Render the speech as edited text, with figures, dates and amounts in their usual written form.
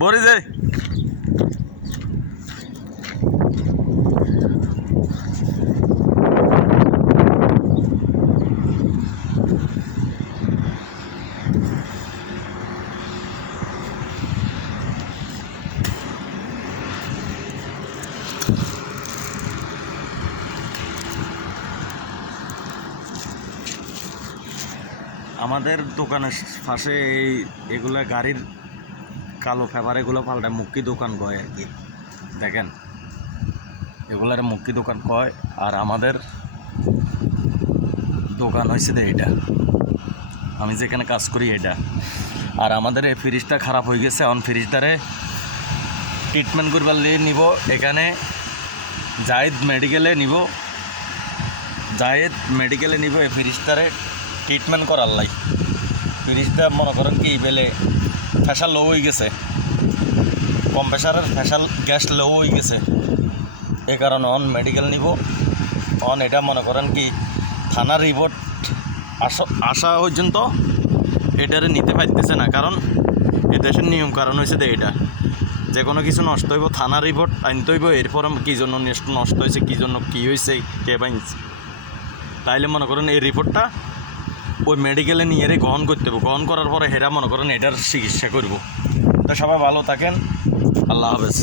বরি যাই আমাদের দোকানের পাশে এগুলা গাড়ির কালো ফেভার এগুলো পাল্টায় মুক্কি দোকান কয় আর কি। দেখেন এগুলার মুক্কি দোকান কয়। আর আমাদের দোকান হয়েছে যে এটা, আমি যেখানে কাজ করি এটা। আর আমাদের এই ফ্রিজটা খারাপ হয়ে গেছে, এখন ফ্রিজটারে ট্রিটমেন্ট করবার লিয়ে নিব এখানে জায়েদ মেডিকেলে নিব। এই ফ্রিজটারে ট্রিটমেন্ট করার লাই। ফ্রিজটা মনে করেন কি বেলে প্রেশার লো হয়ে গেছে, কম্প্রেসারের প্রেশার গ্যাস লো হয়ে গেছে, এ কারণে অন মেডিকেল নিব। অন এটা মনে করেন কি থানার রিপোর্ট আসা পর্যন্ত এটারে নিতে পারতেছে না, কারণ এ দেশের নিয়ম কারণ হয়েছে যে এটা যে কোনো কিছু নষ্ট হইব থানার রিপোর্ট আনতে হইব, এরপর কী জন্য নষ্ট হয়েছে, কী জন্য কী হয়েছে, কে বাইছে। তাইলে মনে করেন এই রিপোর্টটা ওই মেডিকেলে নিয়ে গ্রহণ করতে হবে। গ্রহণ করার পরে হেরা মনে করেন এটার চিকিৎসা করব। তো সবাই ভালো থাকেন, আল্লাহ হাফেজ।